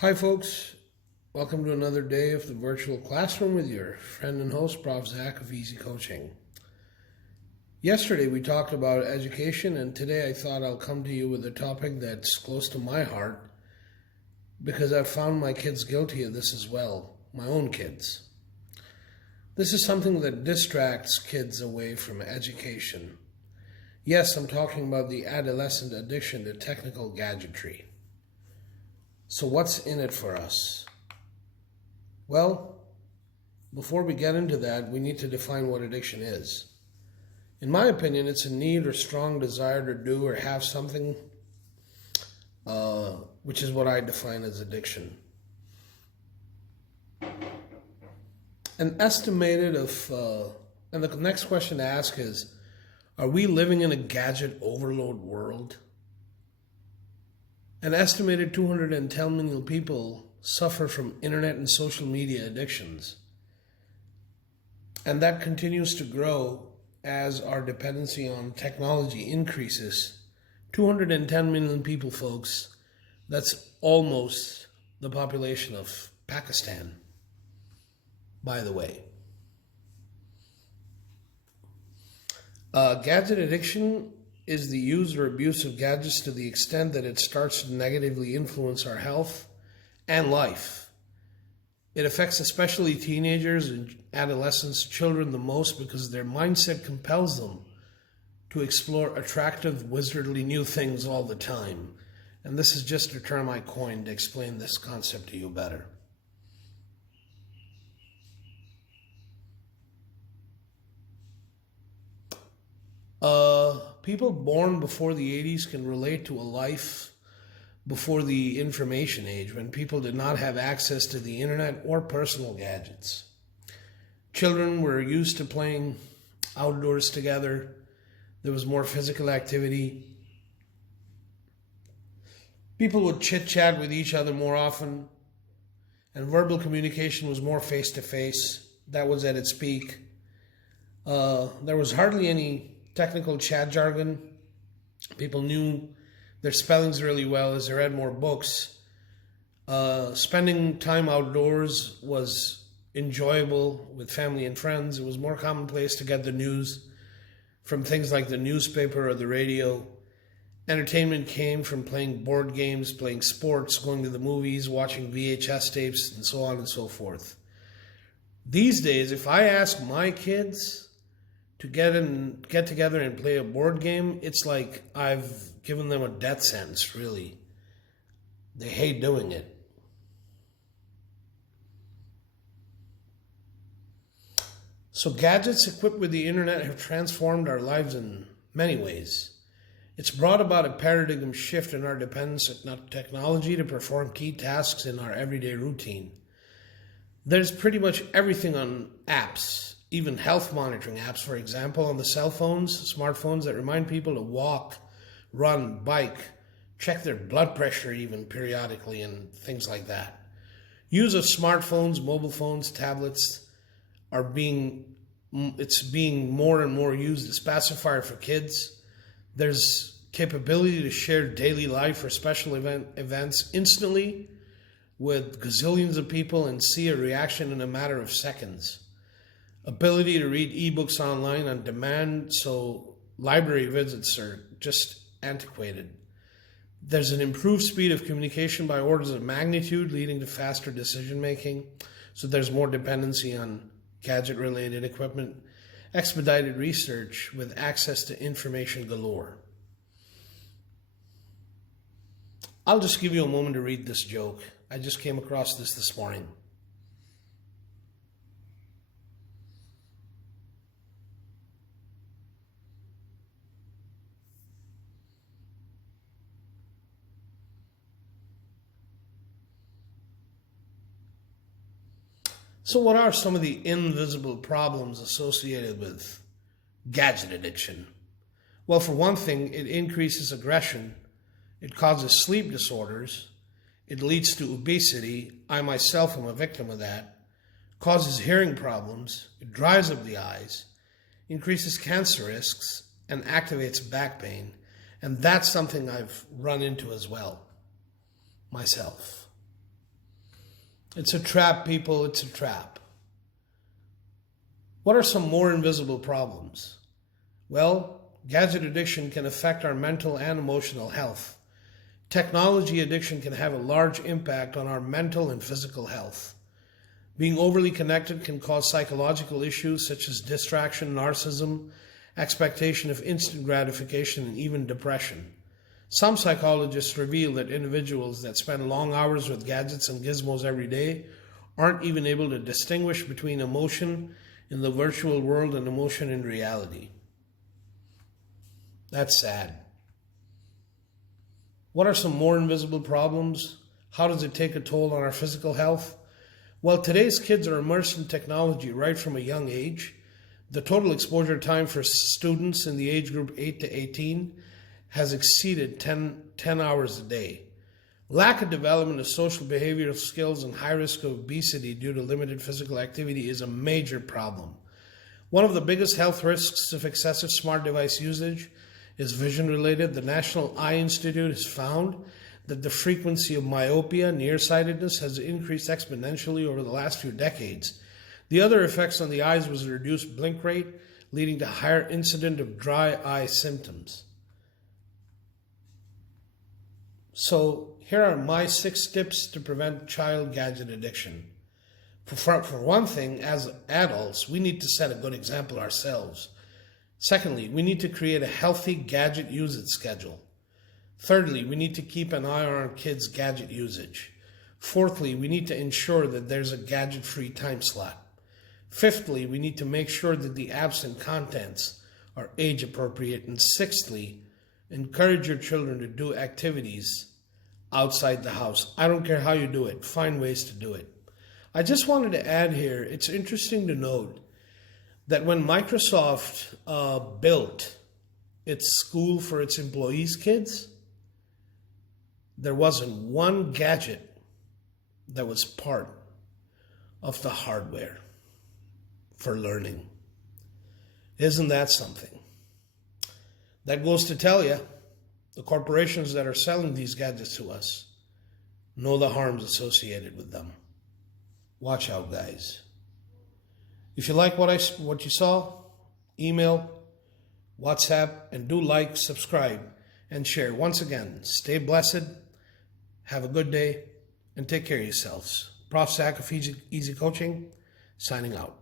Hi, folks. Welcome to another day of the virtual classroom with your friend and host, Prof.ZAK of Easy Coaching. Yesterday, we talked about education, and today I thought I'll come to you with a topic that's close to my heart because I've found my kids guilty of this as well, my own kids. This is something that distracts kids away from education. Yes, I'm talking about the adolescent addiction to technical gadgetry. So what's in it for us? Well, before we get into that, we need to define what addiction is. In my opinion, it's a need or strong desire to do or have something, which is what I define as addiction. And the next question to ask is, are we living in a gadget overload world? An estimated 210 million people suffer from internet and social media addictions. And that continues to grow as our dependency on technology increases. 210 million people, folks. That's almost the population of Pakistan, by the way. Gadget addiction is the use or abuse of gadgets to the extent that it starts to negatively influence our health and life. It affects especially teenagers and adolescents, children the most, because their mindset compels them to explore attractive, wizardly new things all the time. And this is just a term I coined to explain this concept to you better. People born before the 80s can relate to a life before the information age, when people did not have access to the internet or personal gadgets. Children were used to playing outdoors together. There was more physical activity. People would chit-chat with each other more often, and verbal communication was more face-to-face. That was at its peak. There was hardly any technical chat jargon. People knew their spellings really well as they read more books. Spending time outdoors was enjoyable with family and friends. It was more commonplace to get the news from things like the newspaper or the radio. Entertainment came from playing board games, playing sports, going to the movies, watching VHS tapes, and so on and so forth. These days, if I ask my kids to get together and play a board game, it's like I've given them a death sentence, really. They hate doing it. So gadgets equipped with the internet have transformed our lives in many ways. It's brought about a paradigm shift in our dependence on technology to perform key tasks in our everyday routine. There's pretty much everything on apps. Even health monitoring apps, for example, on the cell phones, smartphones that remind people to walk, run, bike, check their blood pressure even periodically, and things like that. Use of smartphones, mobile phones, tablets it's being more and more used as pacifier for kids. There's capability to share daily life or special events instantly with gazillions of people and see a reaction in a matter of seconds. Ability to read ebooks online on demand, so library visits are just antiquated. There's an improved speed of communication by orders of magnitude, leading to faster decision making. So there's more dependency on gadget-related equipment. Expedited research with access to information galore. I'll just give you a moment to read this joke. I just came across this morning. So what are some of the invisible problems associated with gadget addiction? Well, for one thing, it increases aggression. It causes sleep disorders. It leads to obesity. I myself am a victim of that. Causes hearing problems. It dries up the eyes. Increases cancer risks and activates back pain. And that's something I've run into as well, myself. It's a trap, people. It's a trap. What are some more invisible problems? Well, gadget addiction can affect our mental and emotional health. Technology addiction can have a large impact on our mental and physical health. Being overly connected can cause psychological issues such as distraction, narcissism, expectation of instant gratification, and even depression. Some psychologists reveal that individuals that spend long hours with gadgets and gizmos every day aren't even able to distinguish between emotion in the virtual world and emotion in reality. That's sad. What are some more invisible problems? How does it take a toll on our physical health? Well, today's kids are immersed in technology right from a young age. The total exposure time for students in the age group 8 to 18 has exceeded 10 hours a day. Lack of development of social behavioral skills and high risk of obesity due to limited physical activity is a major problem. One of the biggest health risks of excessive smart device usage is vision related. The National Eye Institute has found that the frequency of myopia, nearsightedness, has increased exponentially over the last few decades. The other effects on the eyes was a reduced blink rate, leading to higher incidence of dry eye symptoms. So here are my 6 tips to prevent child gadget addiction. For one thing, as adults, we need to set a good example ourselves. Secondly, we need to create a healthy gadget usage schedule. Thirdly, we need to keep an eye on our kids' gadget usage. Fourthly, we need to ensure that there's a gadget-free time slot. Fifthly, we need to make sure that the apps and contents are age appropriate. And sixthly, encourage your children to do activities outside the house. I don't care how you do it. Find ways to do it. I just wanted to add here, it's interesting to note that when Microsoft built its school for its employees' kids, there wasn't one gadget that was part of the hardware for learning. Isn't that something? That goes to tell you, the corporations that are selling these gadgets to us know the harms associated with them. Watch out, guys. If you like what you saw, email, WhatsApp, and do like, subscribe, and share. Once again, stay blessed, have a good day, and take care of yourselves. Prof.ZAK of Easy Coaching, signing out.